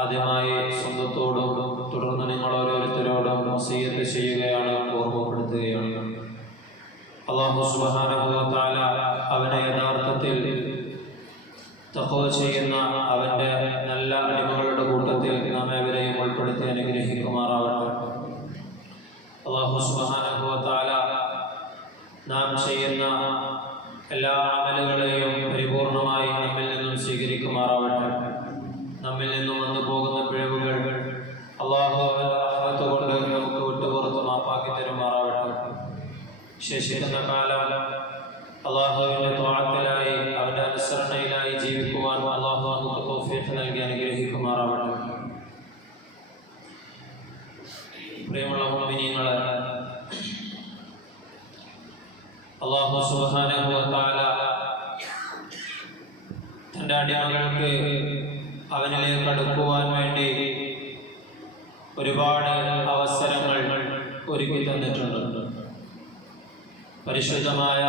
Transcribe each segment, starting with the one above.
ആദ്യമായി സ്വന്തത്തോടും തുടർന്ന് നിങ്ങൾ ഓരോരുത്തരോടും വസീയത്ത് ചെയ്യുകയാണ് ഓർമ്മപ്പെടുത്തുകയാണ്. അള്ളാഹു സുബാനുഭവത്താല അവനെ യഥാർത്ഥത്തിൽ തക്കോ ചെയ്യുന്ന അവന്റെ നല്ല അടിമകളുടെ കൂട്ടത്തിൽ നാം ഏവരെയും ഉൾപ്പെടുത്തി അനുഗ്രഹിക്കുമാറാവട്ടെ. അള്ളാഹു സുബാനുഭവത്താല നാം ചെയ്യുന്ന എല്ലാ അമലുകളെയും ശേഷിക്കുന്ന കാലം അള്ളാഹുവിന്റെ തോളത്തിലായി അവന്റെ അനുസരണയിലായി ജീവിക്കുവാൻ അള്ളാഹു നമുക്ക് തൗഫീഖ് നൽകി അനുഗ്രഹിക്കുമാറാവട്ടെ. പ്രിയമുള്ള മുഅ്മിനീങ്ങളെ അള്ളാഹു തആല തന്റെ അടിമകൾക്ക് അവനിലേക്ക് അടുക്കുവാൻ വേണ്ടി ഒരുപാട് അവസരങ്ങൾ ഒരുക്കി തന്നിട്ടുണ്ട്. പരിശുദ്ധമായ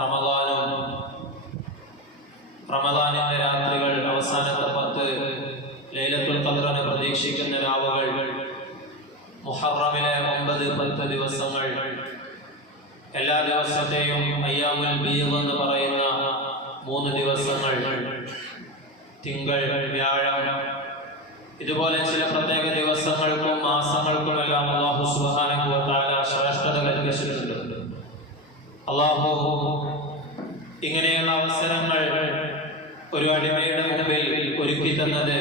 റമദാനും റമദാനിന്റെ രാത്രികൾ അവസാനത്തെ പത്ത് ലൈലത്തുൽ ഖദ്റിനെ പ്രതീക്ഷിക്കുന്ന രാവുകൾ മുഹറമിലെ ഒമ്പത് പത്ത് ദിവസങ്ങൾ എല്ലാ ദിവസത്തെയും അയ്യാമുൽ ബീദ് എന്ന് പറയുന്ന മൂന്ന് ദിവസങ്ങൾ തിങ്കൾ വ്യാഴം ഇതുപോലെ ചില പ്രത്യേക ദിവസങ്ങൾക്കും മാസങ്ങൾക്കും എല്ലാം അള്ളാഹു തആല ശ്രേഷ്ഠത കൽപ്പിച്ചിട്ടുണ്ട്. അള്ളാഹു ഇങ്ങനെയുള്ള അവസരങ്ങൾ ഒരു അടിമയുടെ മുമ്പിൽ ഒരുക്കി തന്നത്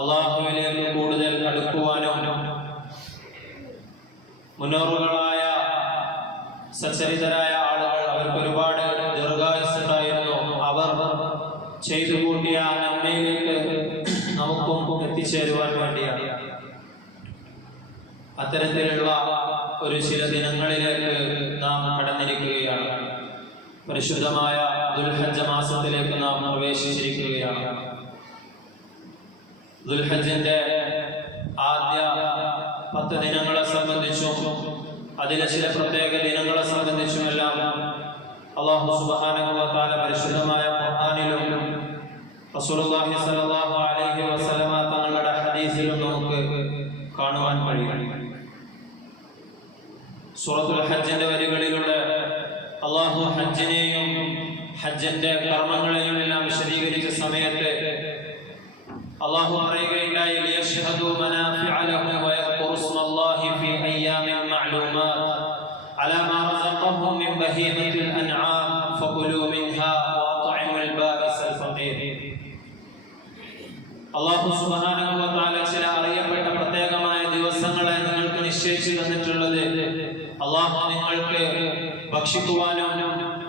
അള്ളാഹുവിലേക്ക് കൂടുതൽ അടുക്കുവാനോ മുന്നോറുകളായ സച്ചരിതരായ ആളുകൾ അവർക്ക് ഒരുപാട് ദീർഘായുസുണ്ടായിരുന്നു അവർ ചെയ്തു കൂട്ടിയ നന്മയിലേക്ക് നമുക്കും എത്തിച്ചേരുവാൻ വേണ്ടിയാണ്. അത്തരത്തിലുള്ള ഒരു ചില ദിനങ്ങളിലേക്ക് നാം കടന്നിരിക്കുകയാണ്. പരിശുദ്ധമായ ദുൽഹജ്ജ മാസത്തിലേക്ക് നാം പ്രവേശിച്ചിരിക്കുകയാണ്. ദുൽഹജ്ജിന്റെ ആദ്യ പത്ത് ദിനങ്ങളെ സംബന്ധിച്ചും അതിലെ ചില പ്രത്യേക ദിനങ്ങളെ സംബന്ധിച്ചും എല്ലാം അള്ളാഹു തആല പരിശുദ്ധമായ ഖുർആനിലും റസൂലുള്ളാഹി സ്വല്ലല്ലാഹു അലൈഹി വസല്ലമ തങ്ങളുടെ ഹദീസിലും നമുക്ക് കാണുവാൻ കഴിയും. സൂറത്തുൽ ഹജ്ജിന്റെ വരികളിലൂടെ അള്ളാഹു ഹജ്ജിനെയും ഹജ്ജിന്റെ കർമ്മങ്ങളെയും എല്ലാം വിശദീകരിച്ച സമയത്ത് അള്ളാഹു പറയുകയുണ്ടായി അള്ളാഹു മനാഫിഅ ഭക്ഷിക്കുവാനും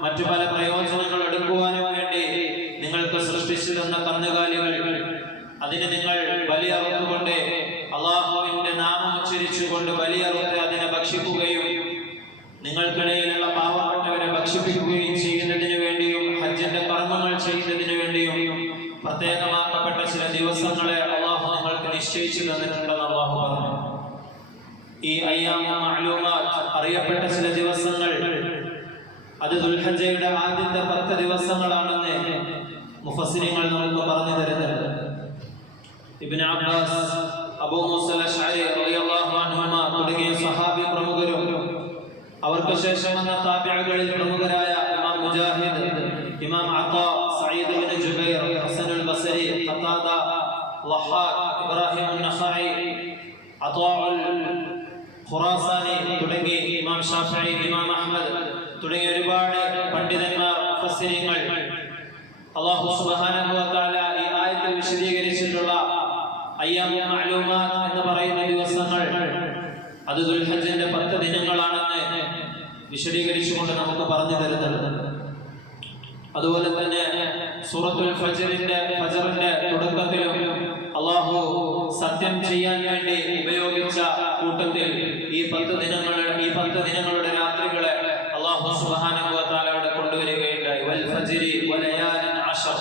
മറ്റു പല പ്രയോജനങ്ങൾ എടുക്കുവാനും വേണ്ടി നിങ്ങൾക്ക് സൃഷ്ടിച്ചു തന്ന കന്നുകാലികൾ. അതിന് നിങ്ങൾ നാമം ഉച്ചരിച്ചുകൊണ്ട് ബലിയറുത്ത് അതിനെ ഭക്ഷിക്കുകയും നിങ്ങൾക്കിടയിലുള്ള പാവപ്പെട്ടവരെ ഭക്ഷിപ്പിക്കുകയും ചെയ്യുന്നതിന് വേണ്ടിയും ഹജ്ജിന്റെ കർമ്മങ്ങൾ ചെയ്യുന്നതിന് വേണ്ടിയും പ്രത്യേകമാക്കപ്പെട്ട ചില ദിവസങ്ങളെ അള്ളാഹു നിങ്ങൾക്ക് നിശ്ചയിച്ചു തന്നിട്ടുണ്ടെന്ന് അള്ളാഹു പറഞ്ഞു. ഈ അയ്യാമ അറിയപ്പെട്ട ചില ദിവസങ്ങൾ അത് ദുൽഹജയുടെ ആദ്യത്തെ പത്ത് ദിവസങ്ങളാണെന്ന് മുഫസ്സിരിങ്ങൾ നമുക്ക് പറഞ്ഞു തരുന്നത്. ഇബ്നു അബ്ബാസ് അബൂ തുടങ്ങിയ സഹാബി പ്രമുഖരും അവർക്ക് ശേഷം വന്ന താബിഅകളിൽ പ്രമുഖരായ ഇമാം Mujahid Imam അത്താ Saeed Ibnu Jubair Hasanul Basri Qatada Wahad Ibrahim അൻ-നഖായി അത്താഉൽ Khurasani തുടങ്ങി ഇമാം ഷാഫിഈ ഇമാം അഹ്മദ് തുടങ്ങിയ ഒരുപാട് പണ്ഡിതന്മാർ സുബ്ഹാനഹു വ തആല ഈ ആയത്തിൽ വിശദീകരിച്ചിട്ടുള്ള അയ്യാം എന്ന് പറയുന്ന ദിവസങ്ങൾ അത് ദുൽഹജിന്റെ പത്ത് ദിനങ്ങളാണെന്ന് വിശദീകരിച്ചുകൊണ്ട് നമുക്ക് പറഞ്ഞു തരുന്നുണ്ട് അതുപോലെ തന്നെ സൂറത്തുൽ ഫജറിന്റെ ഫജറിന്റെ തുടക്കത്തിലും അള്ളാഹു സത്യം ചെയ്യാൻ വേണ്ടി ഉപയോഗിച്ച കൂട്ടത്തിൽ ഈ പത്ത് ദിനങ്ങളുടെ ഈ പത്ത് ദിനങ്ങളുടെ അള്ളാഹു അവിടെ കൊണ്ടുവരികയുണ്ടായി. വൽ ഫജ്രി വലയാലിൻ അശർ.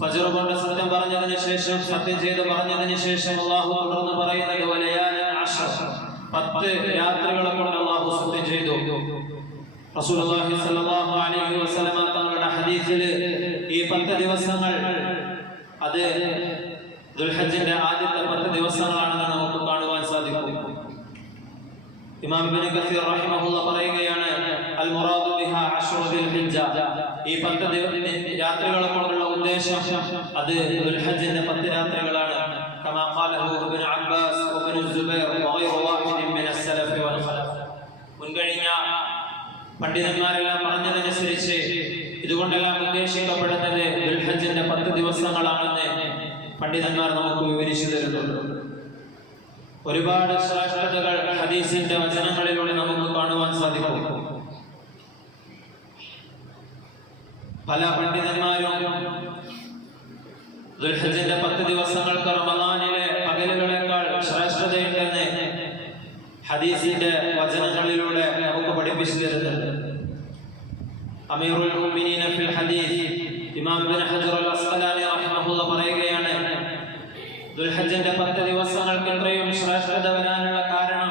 ഫജർ കൊണ്ട് സത്യം പറഞ്ഞതിന് ശേഷം സത്യം ചെയ്ത് പറഞ്ഞതിന് ശേഷം അള്ളാഹു തുടർന്ന് പറയുന്നത് വലയാലിൻ അശർ. പത്ത് രാത്രികളെ കൊണ്ട് അള്ളാഹു സത്യം ചെയ്തു. റസൂലുള്ളാഹി സ്വല്ലല്ലാഹു അലൈഹി വസല്ലമ തങ്ങളുടെ ഹദീസിൽ ഈ പത്ത് ദിവസങ്ങൾ അത് ദുൽഹജ്ജിന്റെ ആദ്യത്തെ പത്ത് ദിവസങ്ങളാണെന്ന് നമുക്ക് കാണുവാൻ സാധിക്കും. ഇമാം ഇബ്നു കസീർ റഹിമഹുള്ള പറയുകയാണ് അൽ മുറാദു ബിഹ അശ്റു ദിൽ ഹിജ്ജ ഈ പത്ത് ദിവ- രാത്രികളെ കൊണ്ടുള്ള ഉദ്ദേശം അത് ദുൽഹജ്ജിന്റെ പത്ത് രാത്രികളാണ് كما قاله ابن عباس وابن الزبير وغير واحد من السلف والخلف മുൻകഴിഞ്ഞ പണ്ഡിതന്മാരെല്ലാം പറഞ്ഞതനുസരിച്ച് ഇതുകൊണ്ടെല്ലാം ഉദ്ദേശിക്കപ്പെടുന്നത് ദുൽഹജ്ജിന്റെ പത്ത് ദിവസങ്ങളാണെന്ന് പണ്ഡിതന്മാർ നമുക്ക് വിവരിച്ചു തരുന്നുണ്ട് ഒരുപാട് ശ്രേഷ്ഠതകൾ ഹദീസിന്റെ വചനങ്ങളിലൂടെ നമുക്ക് കാണുവാൻ സാധിക്കും പല പണ്ഡിതന്മാരും ദുൽഹജിന്റെ പത്ത് ദിവസങ്ങൾക്ക് റമദാനിലെ പകലുകളെക്കാൾ ശ്രേഷ്ഠതയുണ്ടെന്ന് ഹദീസിന്റെ വചനങ്ങളിലൂടെ നമുക്ക് പഠിപ്പിച്ചു അമീറുൽ മുഅ്മിനീന ഫിൽ ഹദീസ് ഇമാം ഇബ്നു ഹജർ അൽ അസ്ഖലാനി റഹിമഹുള്ള പറയുകയാണ് ദുൽഹജ്ജിന്റെ പത്ത് ദിവസങ്ങൾക്ക് ഇത്രയും ശ്രേഷ്ഠത വരാനുള്ള കാരണം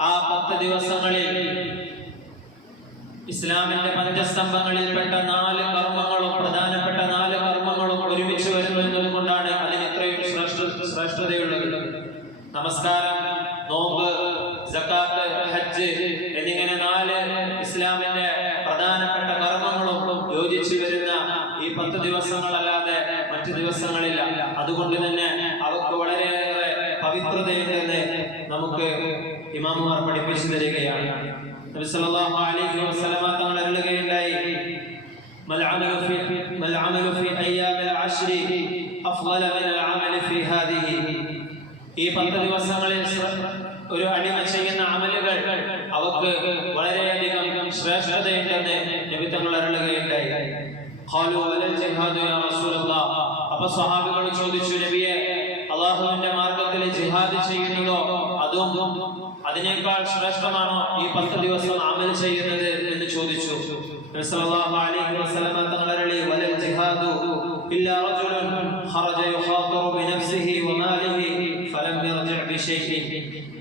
ആ പത്ത് ദിവസങ്ങളിൽ ഇസ്ലാമിന്റെ പഞ്ചസ്തംഭങ്ങളിൽപ്പെട്ട നാല് കർമ്മങ്ങളും ശ്രേഷ്ഠതയുണ്ടെന്ന് നബി തങ്ങൾ അരുളുകയുണ്ടായി. ഖാലു വലൽ ജിഹാദു യാ റസൂലല്ലാഹ് അപ്പൊ സ്വഹാബികൾ ചോദിച്ചു നബിയെ അള്ളാഹുവിന്റെ മാർഗത്തിൽ ജിഹാദ് ചെയ്യുന്നതോ അതും അതിനേക്കാൾ ശ്രേഷ്ഠമാണോ ഈ പത്ത് ദിവസം അമൽ ചെയ്യുന്നത്? എന്ന് ചോദിച്ചു. അതെ സല്ലല്ലാഹു അലൈഹി വസല്ലമ തങ്ങൾ അരുളി വലൽ ജിഹാദു ഇല്ലാ റജുലുൻ ഖറജ യുഖാതിറു ബിനഫ്സിഹി വമാലിഹി ഫലം യർജി ബിശൈഇൻ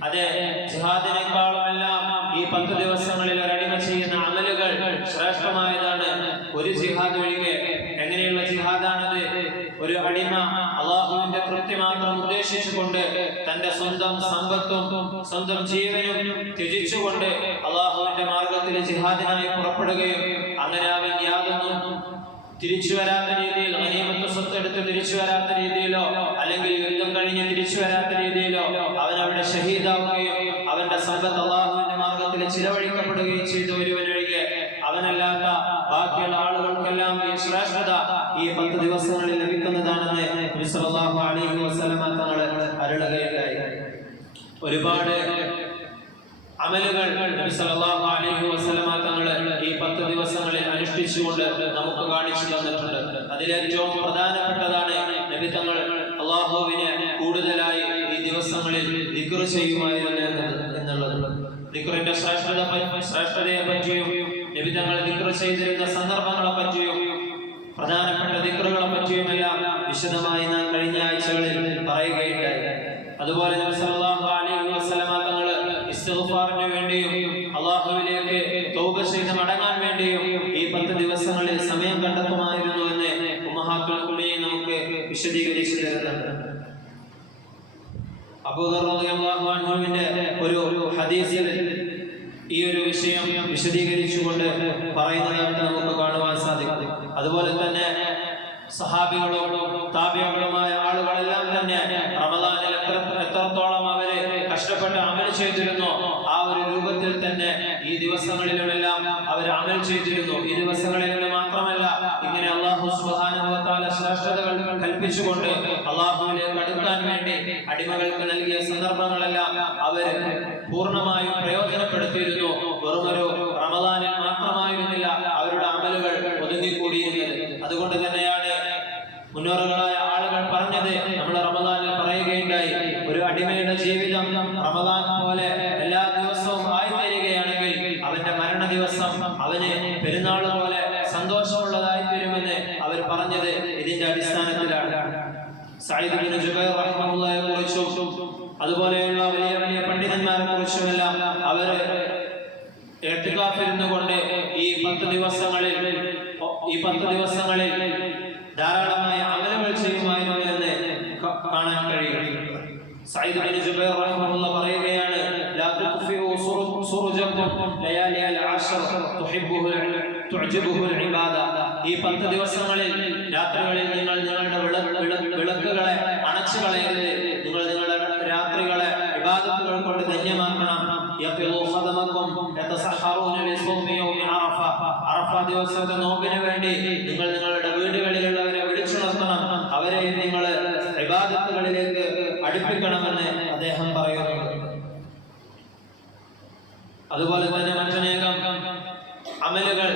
അതെ ജിഹാദിനേക്കാളുമെല്ലാം ഈ പത്ത് ദിവസങ്ങളിൽ ഒരടിമ ചെയ്യുന്ന അമലുകൾ ശ്രേഷ്ഠമായതാണ് ഒരു ജിഹാദ് ഒഴികെ എങ്ങനെയുള്ള ജിഹാദാണത് ഒരു അടിമ അള്ളാഹുവിന്റെ തൃപ്തി മാത്രം ഉദ്ദേശിച്ചുകൊണ്ട് തന്റെ സ്വന്തം സമ്പത്തും സ്വന്തം ജീവനും ത്യജിച്ചുകൊണ്ട് അള്ളാഹുവിന്റെ മാർഗത്തിൽ ജിഹാദിനായി പുറപ്പെടുകയും അങ്ങനെ അവൻ യാതൊന്നും തിരിച്ചു വരാത്ത രീതിയിൽ അനിയമത്വ സ്വത്ത് എടുത്ത് തിരിച്ചു വരാത്ത രീതിയിലോ അല്ലെങ്കിൽ യുദ്ധം കഴിഞ്ഞ് തിരിച്ചു വരാത്ത രീതിയിലോ അവൻ അവിടെ ഷഹീദാവുകയും അവന്റെ സമ്പത്ത് അള്ളാഹുവിന്റെ മാർഗത്തിൽ ചിലവഴിക്കപ്പെടുകയും ചെയ്ത ഒരുവനൊഴികെ അവനല്ലാത്ത ബാക്കിയുള്ള ആളുകൾക്കെല്ലാം ഈ ശ്രേഷ്ഠത ഈ പത്ത് ദിവസങ്ങളിൽ ലഭിക്കുന്നതാണെന്ന് നബി സല്ലല്ലാഹു അലൈഹി വസല്ലമ തങ്ങൾ അരുളുകയുണ്ടായി ഒരുപാട് അമലുകൾ നബി സല്ലല്ലാഹു അലൈഹി വസല്ലമ തങ്ങൾ ഈ പത്ത് ദിവസങ്ങളിൽ അനുഷ്ഠിച്ചുകൊണ്ട് നമുക്ക് കാണിച്ചു തന്നിട്ടുണ്ട് അതിലേറ്റവും പ്രധാനപ്പെട്ടതാണ് നബി തങ്ങൾ അള്ളാഹുവിനെ കൂടുതലായി ഈ ദിവസങ്ങളിൽ ദിക്ർ ചെയ്യുമായിരുന്നു എന്നുള്ളത്. ദിക്റിന്റെ ശ്രേഷ്ഠത ശ്രേഷ്ഠതയെ പറ്റിയും തങ്ങൾ ദിക്ർ ചെയ്തിരുന്ന സന്ദർഭങ്ങളെ പറ്റിയും പ്രധാനപ്പെട്ട ദിക്റുകളെ പറ്റിയുമെല്ലാം വിശദമായി നാം കഴിഞ്ഞ ആഴ്ചകളിൽ പറയുകയുണ്ടായി. അതുപോലെ തങ്ങൾ വേണ്ടിയും അള്ളാഹുവിലേക്ക് തൗബ ചെയ്ത് മടങ്ങാൻ വേണ്ടിയും വിശദീകരിച്ചു തരുന്നുണ്ട് അബൂദർ റളിയല്ലാഹു അൻഹുവിന്റെ ഒരു ഹദീസിൽ ഈ ഒരു വിഷയം വിശദീകരിച്ചുകൊണ്ട് പറയുന്നതായിട്ട് നമുക്ക് കാണുവാൻ സാധിക്കും. അതുപോലെ തന്നെ സഹാബികളോടും താപ്യങ്ങളുമായ ആളുകളെല്ലാം തന്നെ റമദാനിൽ എത്ര എത്രത്തോളം അവർ കഷ്ടപ്പെട്ട് അമൽ ചെയ്തിരുന്നു ആ ഒരു രൂപത്തിൽ തന്നെ ഈ ദിവസങ്ങളിലുമെല്ലാം അവർ അമൽ ചെയ്തിരുന്നു. ഈ ദിവസങ്ങളിൽ അള്ളാഹു തആല ശ്രേഷ്ഠതകൾ കൽപ്പിച്ചുകൊണ്ട് അള്ളാഹുവിലേക്ക് അടുക്കാൻ വേണ്ടി അടിമകൾക്ക് നൽകിയ സന്ദർഭങ്ങളെല്ലാം അവർ പൂർണമായും പ്രയോജനപ്പെടുത്തിയിരുന്നു. വെറുമൊരു റമദാനിൽ മാത്രമായിരുന്നില്ല അവരുടെ അമലുകൾ ഒതുങ്ങിക്കൂടിയിരുന്നത്. അതുകൊണ്ട് തന്നെയാണ് മുന്നോറുകളായ ആളുകൾ പറഞ്ഞത് നമ്മൾ റമദാനിൽ പറയുകയുണ്ടായി ഒരു അടിമയുടെ ജീവിതം റമദാൻ പോലെ എല്ലാ ദിവസവും ആയിത്തീരുകയാണെങ്കിൽ അവന്റെ മരണ ദിവസം അവന് പെരുന്നാൾ പോലെ സന്തോഷമുള്ളതായി തീരുമെന്ന് അവർ പറഞ്ഞത് ഇതിന്റെ അടിസ്ഥാനത്തിലാണ്. സയ്യിദ് ബിൻ ജുബൈർ റഹിമഹുള്ളയെ കുറിച്ചും അതുപോലെയുള്ള വലിയ വലിയ പണ്ഡിതന്മാരെ കുറിച്ചുമെല്ലാം അവർ എട്ടിക്കാഫിരുന്നു കൊണ്ട് ഈ പത്ത് ദിവസങ്ങളിൽ ഈ പത്ത് ദിവസങ്ങളിൽ ധാരാളമായ അമലുകൾ ചെയ്യുമായിരുന്നു എന്ന് കാണാൻ കഴിയും സയ്യിദ് ബിൻ ജുബൈർ റഹ്മഹുള്ള പറയുകയാണ് ലാ തുഖ്ഫിഉ സുറു- സുറുജക്കും ലയാലി അൽ അശ്ർ തുഹിബ്ബുഹു തുഅജിബുഹു ഇബാദ. ഈ പത്ത് ദിവസങ്ങളിൽ രാത്രികളിൽ നിങ്ങൾ നിങ്ങളുടെ വിള- വിള- വിളക്കുകളെ അണച്ചു കളയരുത്. നിങ്ങൾ നിങ്ങളുടെ രാത്രികളെ വിവാദത്തുകൾ കൊണ്ട് ധന്യമാക്കണം. ദിവസത്തെ നോമ്പിന് വേണ്ടി നിങ്ങൾ നിങ്ങളുടെ വീടുകളിലുള്ളവരെ വിളിച്ചുണർത്തണം. അവരെ നിങ്ങൾ ഇബാദത്തുകളിലേക്ക് അടുപ്പിക്കണമെന്ന് അദ്ദേഹം പറയുന്നു. അതുപോലെ തന്നെ മറ്റനേകം അമലുകൾ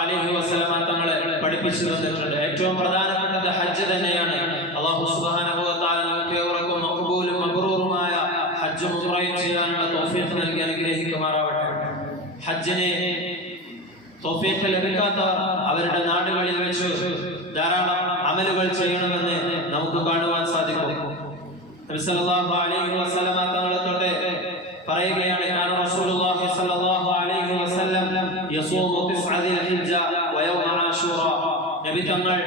അലൈഹി വസല്ലമ തങ്ങളെ പഠിപ്പിച്ചു തന്നിട്ടുണ്ട് ഏറ്റവും പ്രധാനപ്പെട്ടത് ഹജ്ജ് തന്നെയാണ്. അള്ളാഹു സുബ്ഹാനഹു വ തആല നമുക്ക് ഏവർക്കും മഖബൂലും മബ്റൂറുമായ ഹജ്ജ് മുറയും ചെയ്യാനുള്ള തൗഫീഖ് നൽകി അനുഗ്രഹിക്കുമാറാവട്ടെ. ഹജ്ജിനെ തൗഫീഖ് ലഭിക്കാത്ത അവരുടെ നാടുകളിൽ വെച്ച് ധാരാളം അമലുകൾ ചെയ്യണമെന്ന് നമുക്ക് കാണുവാൻ സാധിക്കും. നബി അലൈഹി വസല്ലമ തങ്ങളെ നബി തങ്ങൾ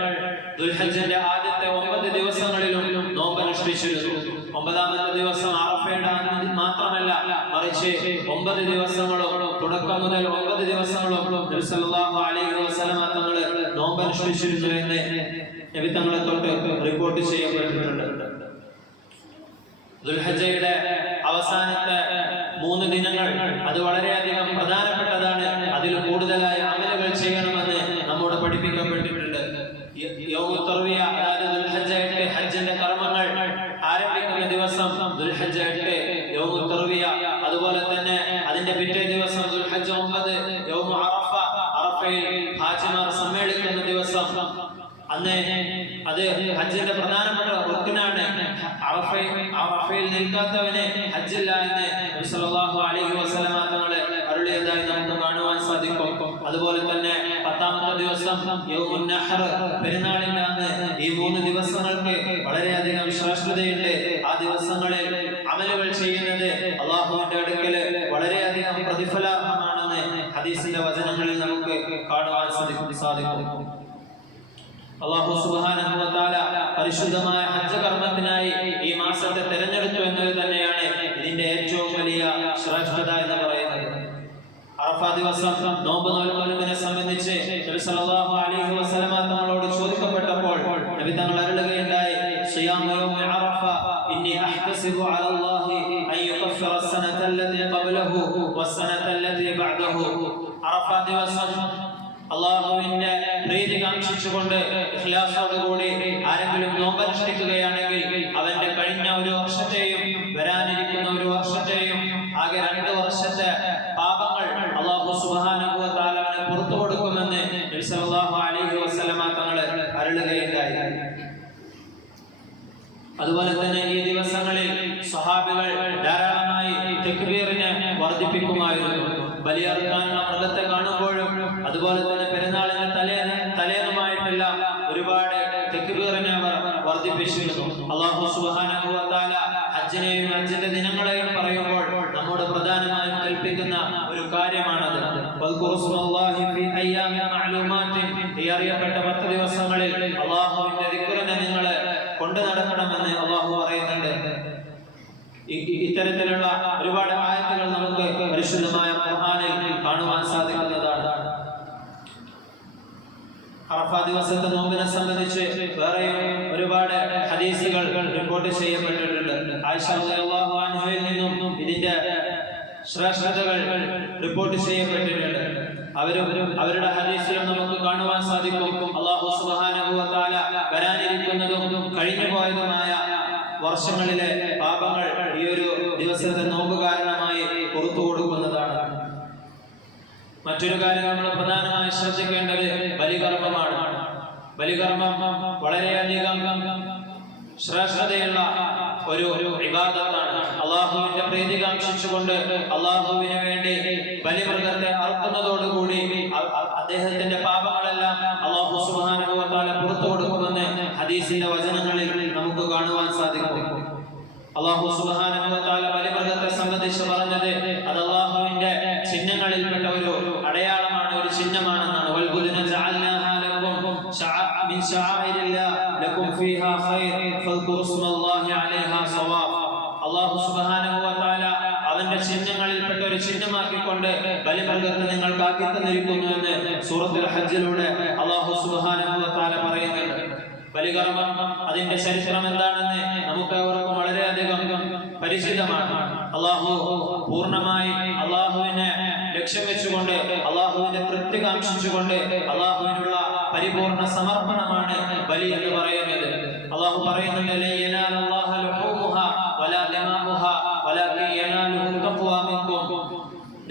ദുൽഹജ്ജിന്റെ ആദ്യത്തെ ഒമ്പത് ദിവസങ്ങളിലും നോമ്പ് അനുഷ്ഠിച്ചിരുന്നു. ഒമ്പതാമത്തെ ദിവസം അറഫയുടെ മാത്രമല്ല മറിച്ച് ഒമ്പത് ദിവസങ്ങളും തുടക്കം മുതൽ ഒമ്പത് ദിവസങ്ങളും അലൈഹി വസല്ലം തങ്ങൾ നോമ്പ് അനുഷ്ഠിച്ചിരുന്നു എന്ന് നബി തങ്ങളെ തൊട്ട് റിപ്പോർട്ട് ചെയ്യപ്പെട്ടിട്ടുണ്ട്. ദുൽഹജ്ജയുടെ അവസാനത്തെ മൂന്ന് ദിനങ്ങൾ അത് വളരെയധികം പ്രധാനപ്പെട്ടതാണ്. അതിൽ കൂടുതലായി അമലുകൾ ചെയ്യണമെന്ന് നമ്മോട് പഠിപ്പിക്കപ്പെട്ടിട്ടുണ്ട് യ- യൗമു തർവിയ, അതായത് ദുൽഹജ്ജ എട്ട് ഹജ്ജിന്റെ കർമ്മങ്ങൾ ആരംഭിക്കുന്ന ദിവസം ദുൽഹജ്ജ എട്ട് യൗമു തർവിയ അതുപോലെ തന്നെ അതിന്റെ പിറ്റേ ദിവസം ദുൽഹജ്ജ ഒമ്പത് യൗമു അറഫ അറഫയിൽ ഹാജിമാർ സമ്മേളിക്കുന്ന ദിവസം അന്ന് അത് ഹജ്ജിന്റെ പ്രധാനപ്പെട്ട റുക്കിനാണ് അറഫയിൽ അറഫയിൽ നിൽക്കാത്തവന് ഹജ്ജില്ല എന്ന് അലൈഹി വസല്ലമ തങ്ങളെ അരുളിയതായി നമുക്ക് കാണുവാൻ സാധിക്കും. അതുപോലെ തന്നെ പത്താമത്തെ ദിവസം നഹർ പെരുന്നാളിന്റെ അന്ന് ഈ മൂന്ന് ദിവസങ്ങൾക്ക് വളരെയധികം ശ്രേഷ്ഠതയുണ്ട് ആ ദിവസങ്ങളിൽ അമലുകൾ ചെയ്യുന്നത് അള്ളാഹുവിന്റെ അടുക്കൽ വളരെയധികം പ്രതിഫലമാണെന്ന് ഹദീസിന്റെ വചനങ്ങളിൽ നമുക്ക് കാണുവാൻ സാധിക്കും സാധിക്കും. അള്ളാഹു സുബ്ഹാനഹു വ പരിശുദ്ധമായ ഹജ്ജ് കർമ്മത്തിനായി ഈ മാസത്തെ തെരഞ്ഞെടുത്തു എന്നത് തന്നെയാണ് ഇതിന്റെ ഏറ്റവും വലിയ ശ്രേഷ്ഠത എന്ന് പറയുന്നത് അറഫ ദിവസം നോമ്പ് സംബന്ധിച്ച് നബി സല്ലല്ലാഹു അലൈഹി വസല്ലമ തങ്ങളോട് ചോദിക്കപ്പെട്ടപ്പോൾ നബി തങ്ങൾ അരുളുകയുണ്ടായി അറഫ ഇന്നി അഹ്തസിബു അൻ ഖബ്ലഹു അറഫ ആരെങ്കിലും നോമ്പനുഷ്ഠിക്കുകയാണെങ്കിൽ അവന്റെ കഴിഞ്ഞ ഒരു വർഷത്തെ ഇത്തരത്തിലുള്ള ഒരുപാട് ആയത്തുകൾ നമുക്ക് പരിശുദ്ധമായ ഖുർആനിൽ കാണുവാൻ സാധിക്കുന്നതാണ്. അറഫ ദിവസത്തെ നോമ്പിനെ സംബന്ധിച്ച് വേറെയും ഒരുപാട് ഹദീസുകൾ റിപ്പോർട്ട് ചെയ്യപ്പെട്ടിട്ടുണ്ട്. ആയിഷ റളിയല്ലാഹു നിന്നും ഇതിന്റെ ശ്രേഷ്ഠതകൾ റിപ്പോർട്ട് ചെയ്യപ്പെട്ടിട്ടുണ്ട്. അവരും അവരുടെ ഹദീസിലും നമുക്ക് കാണുവാൻ സാധിക്കും. അള്ളാഹു തആല വരാനിരിക്കുന്നതും കഴിഞ്ഞു പോയതുമായ വർഷങ്ങളിലെ പാപങ്ങൾ ഈ ഒരു ദിവസത്തെ നോമ്പ് കാരണമായി പുറത്തു കൊടുക്കുന്നതാണ് മറ്റൊരു കാര്യം നമ്മൾ പ്രധാനമായി ശ്രദ്ധിക്കേണ്ടത് ബലികർമ്മമാണ്. ബലികർമ്മം വളരെയധികം ശ്രേഷ്ഠതയുള്ള ഒരു ഒരു വിവാദമാണ് അള്ളാഹുവിന്റെ പ്രീതി കാക്ഷിച്ചുകൊണ്ട് അള്ളാഹുവിന് വേണ്ടി ബലിമൃഗത്തെ അറുക്കുന്നതോടുകൂടി അദ്ദേഹത്തിന്റെ പാപങ്ങളെല്ലാം അള്ളാഹു സുഹാനുഭവത്താലെ പുറത്തു കൊടുക്കുമെന്ന് ഹദീസിന്റെ വചനങ്ങളിൽ നമുക്ക് കാണുവാൻ സാധിക്കും. അള്ളാഹു സുബ്ഹാനഹു ആക്കി തന്നിരിക്കുന്നു എന്ന് സൂറത്തുൽ ഹജ്ജിലൂടെ അള്ളാഹു തആല പറയുന്നുണ്ട്. ബലികർമ്മം അതിന്റെ ചരിത്രം എന്താണെന്ന് നമുക്ക് അവർക്ക് വളരെയധികം പരിചിതമാണ്. അള്ളാഹു പൂർണമായി അള്ളാഹുവിനെ ലക്ഷ്യം വെച്ചുകൊണ്ട് അള്ളാഹുവിന്റെ തൃപ്തി കാക്ഷിച്ചുകൊണ്ട് അള്ളാഹുവിനുള്ള പരിപൂർണ സമർപ്പണമാണ് ബലി എന്ന് പറയുന്നത്. അള്ളാഹു പറയുന്നുണ്ട് "ലൻ യനാലല്ലാഹ ലുഹൂമുഹാ വലാ ദിമാഉഹാ വലാകിൻ യനാലുഹു തഖ്വാ മിൻകും."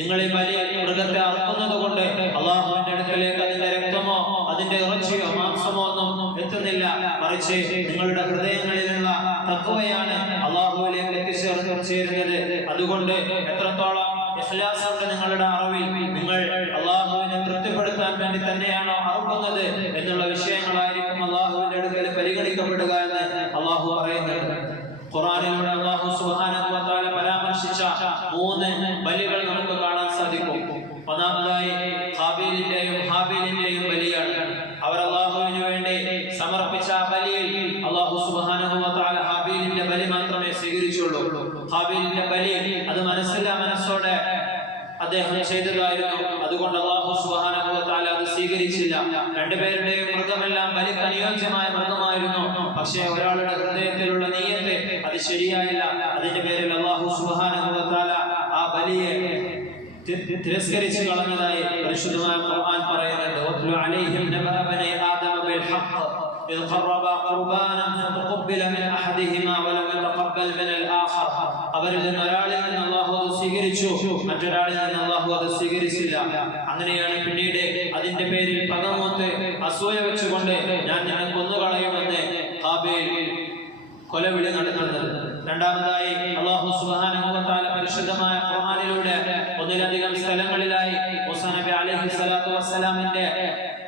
നിങ്ങൾ ഈ ബലി മൃഗത്തെ അറുക്കുന്നത് കൊണ്ട് അള്ളാഹുവിന്റെ അടുക്കലേക്ക് അതിന്റെ രക്തമോ അതിന്റെ ഇറച്ചിയോ മാംസമോ ഒന്നും എത്തുന്നില്ല മറിച്ച് നിങ്ങളുടെ ഹൃദയങ്ങളിലുള്ള തത്വയാണ് അള്ളാഹുവിലേക്ക് എത്തിച്ചേർന്ന് ചേരുന്നത് അതുകൊണ്ട് എത്രത്തോളം ഇഖ്ലാസുണ്ട് നിങ്ങളുടെ അറിവിൽ നിങ്ങൾ അള്ളാഹുവിനെ തൃപ്തിപ്പെടുത്താൻ വേണ്ടി തന്നെയാണോ അറുക്കുന്നത് എന്നുള്ള വിഷയങ്ങളായിരിക്കും അള്ളാഹുവിന്റെ അടുക്കൽ പരിഗണിക്കപ്പെടുക എന്ന് അള്ളാഹു പറയുന്നുണ്ട് ഖുറാനിലൂടെ അള്ളാഹു സുബ്ഹാനഹു വ തആല പരാമർശിച്ച മൂന്ന് ബലികൾ നമുക്ക് കാണാൻ സാധിക്കും ഒന്നാമതായി ഹാബീലിന്റെയും ഹാബീലിന്റെയും ബലിയാണ് അവർ അള്ളാഹുവിന് വേണ്ടി സമർപ്പിച്ച ആ ബലിയിൽ അള്ളാഹു സുബ്ഹാനഹു വ തആല ഹാബീലിന്റെ ബലി മാത്രമേ സ്വീകരിച്ചുള്ളൂ ഹാബീലിന്റെ ബലി അത് മനസ്സില്ല മനസ്സോടെ അദ്ദേഹം ചെയ്തതായിരുന്നു അതുകൊണ്ട് അള്ളാഹു തആല അത് സ്വീകരിച്ചില്ല. രണ്ടുപേരുടെയും മൃഗമെല്ലാം ബലിക്ക് അനുയോജ്യമായ മൃഗമായിരുന്നു. പക്ഷേ ഒരാളുടെ ഹൃദയത്തിലുള്ള നീയത്തെ അത് ശരിയായില്ല. അതിന്റെ പേരിൽ അള്ളാഹു തആല ആ ബലിയെ തി- തി- കളഞ്ഞതായി പരിശുദ്ധമായ ഖുർആൻ പറയുന്നുണ്ട്. അലൈഹിം ആദമ ബിൽ ഹഖ്. إذ قربا قربانا فتقبل من أحدهما ولم يتقبل من الآخر അവരിൽ നിന്ന് ഒരാളിൽ നിന്ന് അള്ളാഹു അത് സ്വീകരിച്ചു മറ്റൊരാളിൽ നിന്ന് അള്ളാഹു അത് സ്വീകരിച്ചില്ല അങ്ങനെയാണ് പിന്നീട് അതിന്റെ പേരിൽ പകമൂത്ത് അസൂയ വെച്ചുകൊണ്ട് ഞാൻ നിന്നെ കൊന്നുകളയുമെന്ന് ഹാബേൽ കൊലവിളി നടത്തുന്നത് രണ്ടാമതായി അള്ളാഹു സുബ്ഹാനഹു വ തആല പരിശുദ്ധമായ ഖുർആനിലൂടെ ഒന്നിലധികം സ്ഥലങ്ങളിലായി മൂസാ നബി അലൈഹി സ്വലാത്തു വസ്സലാമിന്റെ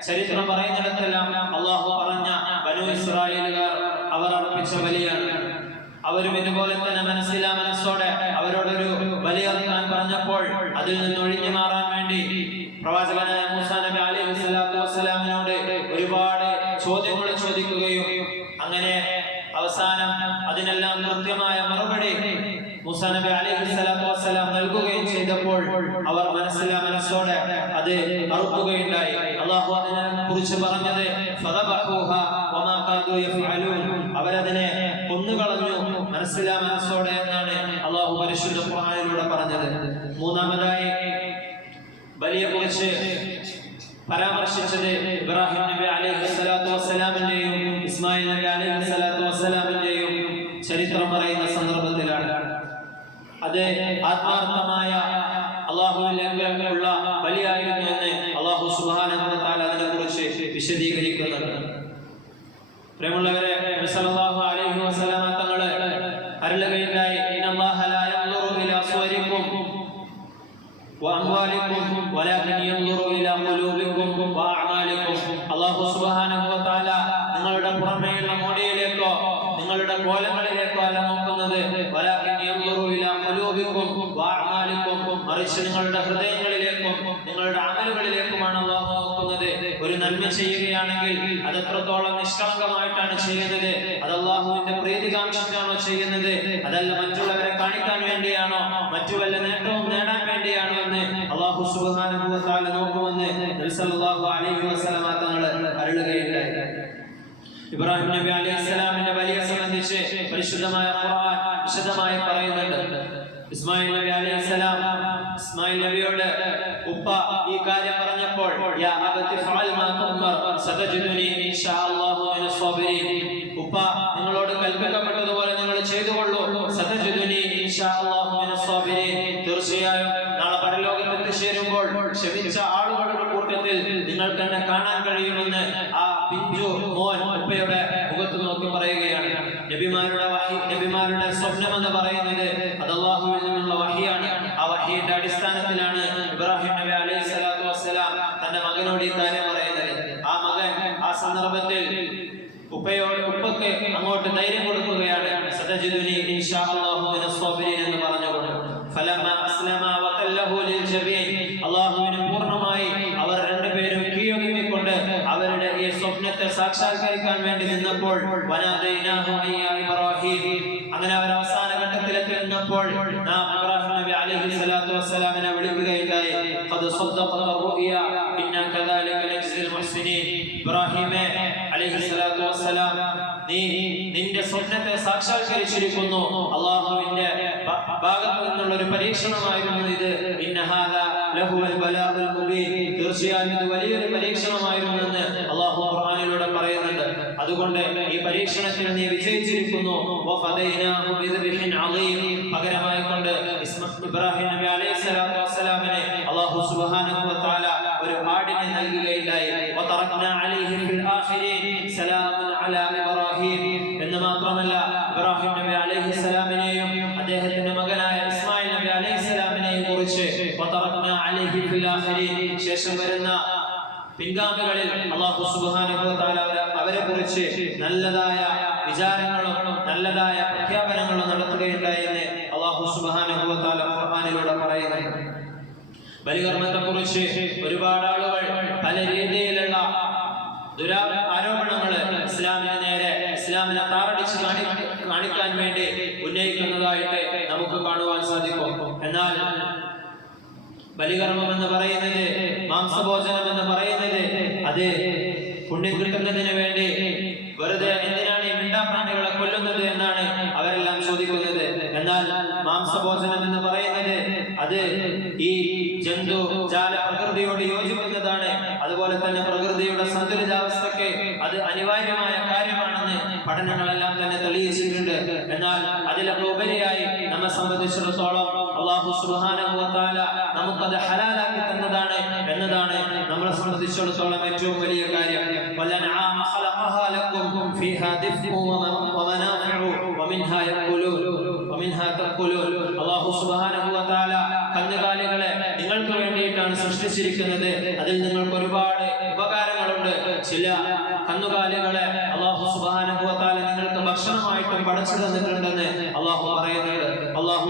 ചരിത്രം പറയുന്നിടത്തെല്ലാം അള്ളാഹു പറഞ്ഞ ബനു ഇസ്രായേലുകാർ അവർ വലിയ അവരും ഇതുപോലെ തന്നെ മനസ്സിലാ മനസ്സോടെ അവരോടൊരു ബലിയർക്കാൻ പറഞ്ഞപ്പോൾ അതിൽ നിന്ന് ഒഴിഞ്ഞു മാറാൻ വേണ്ടി പ്രവാചകനായ മൂസാ നബി അലൈഹി സ്വലാത്തു വസ്സലാമിനോട് ഒരുപാട് ചോദ്യങ്ങൾ ചോദിക്കുകയും അങ്ങനെ അവസാനം അതിനെല്ലാം കൃത്യമായ മറുപടി മൂസാ നബി അലൈഹി സ്വലാത്തു വസ്സലാം നൽകുകയും ചെയ്തപ്പോൾ അവർ മനസ്സിലാ മനസ്സോടെ അത് അറുക്കുകയുണ്ടായി അള്ളാഹു അതിനെ കുറിച്ച് പറഞ്ഞത് ഫദബഹൂഹ വമാ കാദു യഫ്അലൂൻ അവരതിനെ കൊന്നുകളഞ്ഞു മനസ്സിലാ മനസ്സോടെ എന്നാണ് അള്ളാഹു പരിശുദ്ധ ഖുർആനിലൂടെ പറഞ്ഞത് മൂന്നാമതായി ബലിയെ കുറിച്ച് പരാമർശിച്ചത് ഇബ്രാഹിം നബി അലൈഹി സ്വലാത്തു വസ്സലാമിന്റെയും ഇസ്മായിൽ നബി അലൈഹി സ്വലാത്തു വസ്സലാമിന്റെയും ചരിത്രം പറയുന്ന സന്ദർഭത്തിലാണ് അത് ആത്മാർത്ഥമായ അള്ളാഹുവിലുള്ള ബലിയായിരുന്നു എന്ന് അള്ളാഹു സുബ്ഹാനഹു വ തആല അതിനെ കുറിച്ച് വിശദീകരിക്കുന്നുണ്ട് പ്രേമുള്ളവരെ നബി ഇബ്രാഹിം നബി അലൈഹി അസ്സലാമിന്റെ വലിയ സംബന്ധിച്ച് പരിശുദ്ധമായ ഖുർആൻ വിശദമായി പറയുന്നുണ്ട്. ഇസ്മായിൽ നബി അലൈഹി അസ്സലാം ഇസ്മായിൽ നബിയോട് ഉപ്പ ഈ കാര്യം പറഞ്ഞപ്പോൾ യാ അബതി ഫഅൽ മാ തുമർ സതജിദുനി ഇൻഷാ അല്ലാഹു മിന സബരി ഉപ്പ നിങ്ങളോട് കൽപ്പിക്കപ്പെട്ടതുപോലെ നിങ്ങൾ ചെയ്തുകൊള്ളൂ. സതജിദുനി ഇൻഷാ അല്ലാഹുവിന് പൂർണമായി അവർ രണ്ടുപേരും കീഴൊതുങ്ങിക്കൊണ്ട് അവരുടെ ഈ സ്വപ്നത്തെ സാക്ഷാത്കരിക്കാൻ വേണ്ടി നിന്നപ്പോൾ അങ്ങനെ അവർ അവസാന ഘട്ടത്തിലെത്തി നിന്നപ്പോൾ നാം ഇബ്രാഹിം വസ്സലാം നീ നിന്റെ സ്വപ്നത്തെ സാക്ഷാത്കരിച്ചിരിക്കുന്നു. അള്ളാഹുവിന്റെ ഭ- ഭാഗത്തു നിന്നുള്ള ഒരു പരീക്ഷണമായിരുന്നു ഇത് തീർച്ചയായും ഇത് വലിയൊരു പരീക്ഷണമായിരുന്നു എന്ന് അള്ളാഹു ഖുർആനിലൂടെ പറയുന്നുണ്ട്. അതുകൊണ്ട് ഈ പരീക്ഷണത്തിൽ നീ വിജയിച്ചിരിക്കുന്നു. പകരമായി കൊണ്ട് ഇബ്രാഹിം നബി അലൈഹി സ്വലാത്തു വസ്സലാമിനെ അള്ളാഹു സുബ്ഹാനഹു വ തആല ഒരു ആടിനെ നൽകുകയുണ്ടായി. എന്ന് മാത്രമല്ല ശേഷം വരുന്ന പിൻഗാമികളിൽ അള്ളാഹു തആല അവരെ- കുറിച്ച് നല്ലതായ വിചാരങ്ങളും നല്ലതായ പ്രഖ്യാപനങ്ങളും നടത്തുകയുണ്ടായി എന്ന് അള്ളാഹു തആല ഖുർആനിലൂടെ പറയുന്നുണ്ട്. ബലികർമ്മത്തെ കുറിച്ച് ഒരുപാട് ആളുകൾ പല രീതിയിലുള്ള ദുരാ ആരോപണങ്ങൾ ഇസ്ലാമിന് നേരെ ഇസ്ലാമിനെ താറടിച്ച് കാണിക്കാൻ വേണ്ടി ഉന്നയിക്കുന്നതായിട്ട് നമുക്ക് കാണുവാൻ സാധിക്കും. എന്നാൽ ബലികർമ്മം എന്ന് പറയുന്നത് മാംസഭോജനം എന്ന് പറയുന്നത് അത് പുണ്യം കിട്ടുന്നതിന് വേണ്ടി വെറുതെ എന്തിനാണ് ഈ മിണ്ടാപ്രാണികളെ കൊല്ലുന്നത് എന്നാണ് അവരെല്ലാം ചോദിക്കുന്നത്. എന്നാൽ മാംസഭോജനം എന്ന് പറയുന്നത് അത് ഈ ജന്തു ജാല പ്രകൃതിയോട് യോജിക്കുന്നതാണ്. അതുപോലെ തന്നെ പ്രകൃതിയുടെ സന്തുലിതാവസ്ഥയ്ക്ക് അത് അനിവാര്യമായ കാര്യമാണെന്ന് പഠനങ്ങളെല്ലാം തന്നെ തെളിയിച്ചിട്ടുണ്ട്. എന്നാൽ അതിലൊക്കെ ഉപരിയായി നമ്മെ സംബന്ധിച്ചിടത്തോളം അള്ളാഹു സുബ്ഹാനഹു നമുക്കത് ഹലാലാക്കി തന്നതാണ് എന്നതാണ് നമ്മളെ സംബന്ധിച്ചിടത്തോളം ഏറ്റവും വലിയ കാര്യം. കന്നുകാലികളെ നിങ്ങൾക്ക് വേണ്ടിയിട്ടാണ് സൃഷ്ടിച്ചിരിക്കുന്നത്. അതിൽ നിങ്ങൾക്ക് ഒരുപാട് ഉപകാരങ്ങളുണ്ട്. ചില കന്നുകാലികളെ അള്ളാഹു തആല നിങ്ങൾക്ക് ഭക്ഷണമായിട്ടും പടച്ചു തന്നിട്ടുണ്ടെന്ന് അള്ളാഹു പറയുന്നുണ്ട്. അള്ളാഹു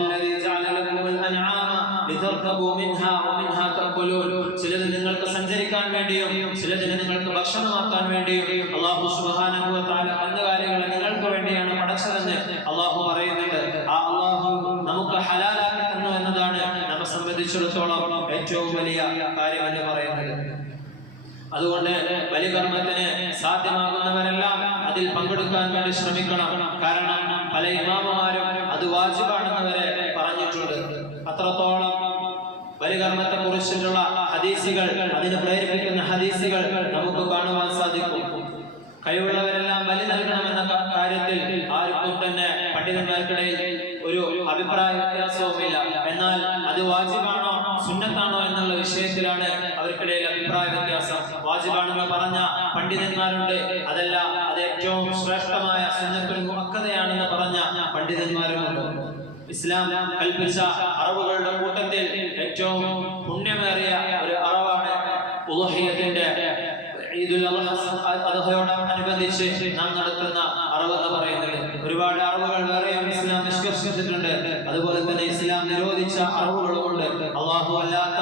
ചിലത് നിങ്ങൾക്ക് സഞ്ചരിക്കാൻ വേണ്ടിയും ചിലതിനെ നിങ്ങൾക്ക് ഭക്ഷണമാക്കാൻ വേണ്ടിയും അള്ളാഹു സുബ്ഹാനഹു വ തആല കന്നുകാലികളെ നിങ്ങൾക്ക് വേണ്ടിയാണ് പടച്ചതെന്ന് അള്ളാഹു പറയുന്നുണ്ട് ആ അള്ളാഹു നമുക്ക് ഹലാലാക്കി തന്നു എന്നതാണ് നമ്മെ സംബന്ധിച്ചിടത്തോളം ഏറ്റവും വലിയ കാര്യം എന്ന് പറയുന്നത്. അതുകൊണ്ട് ബലികർമ്മത്തിന് സാധ്യമാകുന്നവരെല്ലാം അതിൽ പങ്കെടുക്കാൻ വേണ്ടി ശ്രമിക്കണം. കാരണം പല ഇമാമമാരും ഹദീസുകൾ അതിന് പ്രേരിപ്പിക്കുന്ന ഹദീസുകൾ നമുക്ക് കാണുവാൻ സാധിക്കും. കഴിവുള്ളവരെല്ലാം ബലി നൽകണമെന്ന കാര്യത്തിൽ ആർക്കും തന്നെ പണ്ഡിതന്മാർക്കിടയിൽ ഒരു അഭിപ്രായ വ്യത്യാസവുമില്ല. എന്നാൽ അത് വാജിബാണോ സുന്നത്താണോ എന്നുള്ള വിഷയത്തിലാണ് അവർക്കിടയിൽ അഭിപ്രായ വ്യത്യാസം. വാജിബാണെന്ന് പറഞ്ഞ പണ്ഡിതന്മാരുണ്ട്. അതല്ല അത് ഏറ്റവും ശ്രേഷ്ഠമായ സുന്നത്തുൽ പറഞ്ഞ പണ്ഡിതന്മാരുമുണ്ട്. ഇസ്ലാം കൽപ്പിച്ച അറവുകളുടെ കൂട്ടത്തിൽ ഏറ്റവും പുണ്യമേറിയ ഒരു അറവാണ് ഉളുഹിയത്തിന്റെ ഈദുൽ അദ്ഹയോടനുബന്ധിച്ച് നാം നടത്തുന്ന അറിവ് എന്ന് പറയുന്നത് ഒരുപാട് അറവുകൾ വേറെയും ഇസ്ലാം നിഷ്കർഷിച്ചിട്ടുണ്ട്. അതുപോലെ തന്നെ ഇസ്ലാം നിരോധിച്ച അറവുകളുമുണ്ട് അള്ളാഹു അല്ലാത്ത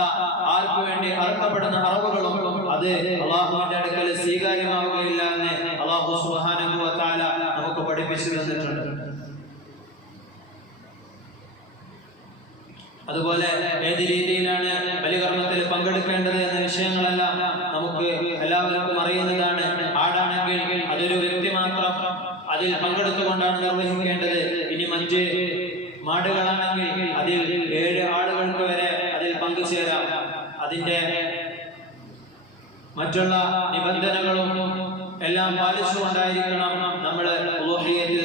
ആർക്കു വേണ്ടി അറുക്കപ്പെടുന്ന അറവുകളും അത് അള്ളാഹുവിന്റെ അടുക്കൽ സ്വീകാര്യമാവുകയില്ല എന്ന് അള്ളാഹു സുഹാനുഭവത്താല നമുക്ക് പഠിപ്പിച്ചു തന്നിട്ടുണ്ട്. അതുപോലെ ഏത് രീതിയിലാണ് ബലികർമ്മത്തിൽ പങ്കെടുക്കേണ്ടത് എന്ന വിഷയങ്ങളെല്ലാം നമുക്ക് എല്ലാവർക്കും അറിയുന്നതാണ്. ആടാണെങ്കിൽ അതൊരു വ്യക്തി മാത്രം അതിൽ പങ്കെടുത്തുകൊണ്ടാണ് നിർവഹിക്കേണ്ടത്. ഇനി മറ്റ് മാടുകളാണെങ്കിൽ അതിൽ ഏഴ് ആളുകൾക്ക് വരെ അതിൽ പങ്കുചേരാം. അതിന്റെ മറ്റുള്ള നിബന്ധനകളും എല്ലാം പാലിച്ചുകൊണ്ടായിരിക്കണം നമ്മൾ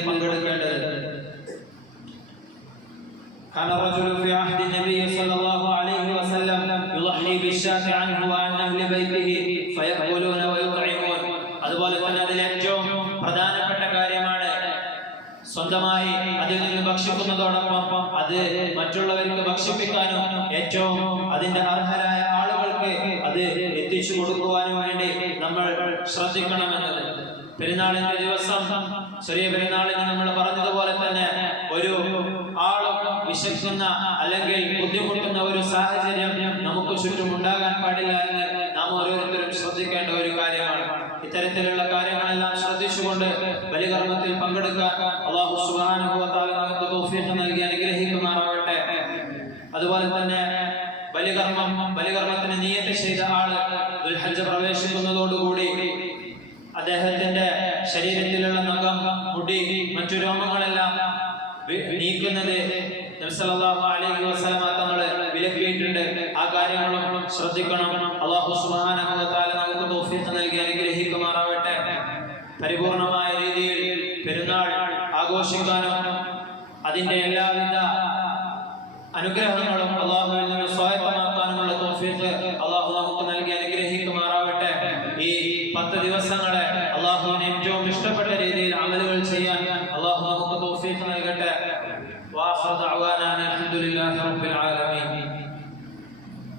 പങ്കെടുക്കേണ്ടത്. كان الرجل في عهد النبي صلى الله عليه وسلم يضحي بالشاة عنه وعن أهل بيته فيأكلون ويطعمون അതുപോലെ തന്നെ അതിൽ ഏറ്റവും പ്രധാനപ്പെട്ട കാര്യമാണ് സ്വന്തമായി അതിൽ നിന്ന് ഭക്ഷിക്കുന്നതോടൊപ്പം അത് മറ്റുള്ളവർക്ക് ഭക്ഷിപ്പിക്കാനും ഏറ്റവും അതിന്റെ അർഹരായ ആളുകൾക്ക് അത് എത്തിച്ചു കൊടുക്കുവാനും വേണ്ടി നമ്മൾ ശ്രദ്ധിക്കണമെന്നത് പെരുന്നാളിന്റെ ദിവസം ചെറിയ പെരുന്നാളിന് നമ്മൾ പറഞ്ഞതുപോലെ തന്നെ ഒരു ആളും വിശക്കുന്ന അല്ലെങ്കിൽ ബുദ്ധിമുട്ടുന്ന ഒരു സാഹചര്യം നമുക്ക് ചുറ്റും ഉണ്ടാകാൻ പാടില്ല എന്ന് നാം ഓരോരുത്തരും ശ്രദ്ധിക്കേണ്ട ഒരു കാര്യമാണ്. ഇത്തരത്തിലുള്ള കാര്യങ്ങളെല്ലാം ശ്രദ്ധിച്ചുകൊണ്ട് ബലികർമ്മത്തിൽ പങ്കെടുക്കാൻ അള്ളാഹു തൗഫീഖ് നൽകി അനുഗ്രഹിക്കുമാറാവട്ടെ. അതുപോലെ തന്നെ ബലികർമ്മം ബലികർമ്മത്തിന് നിയത്ത് ചെയ്ത ആൾ ദുൽഹജ്ജ് പ്രവേശിക്കുന്നതോടുകൂടി അദ്ദേഹത്തിന്റെ ശരീരത്തിലുള്ള നഖം മുടി മറ്റു രോമങ്ങളെല്ലാം തങ്ങളെ വിലക്കിയിട്ടുണ്ട്. ആ കാര്യങ്ങളും ശ്രദ്ധിക്കണം. അള്ളാഹു സുബ്ഹാനഹു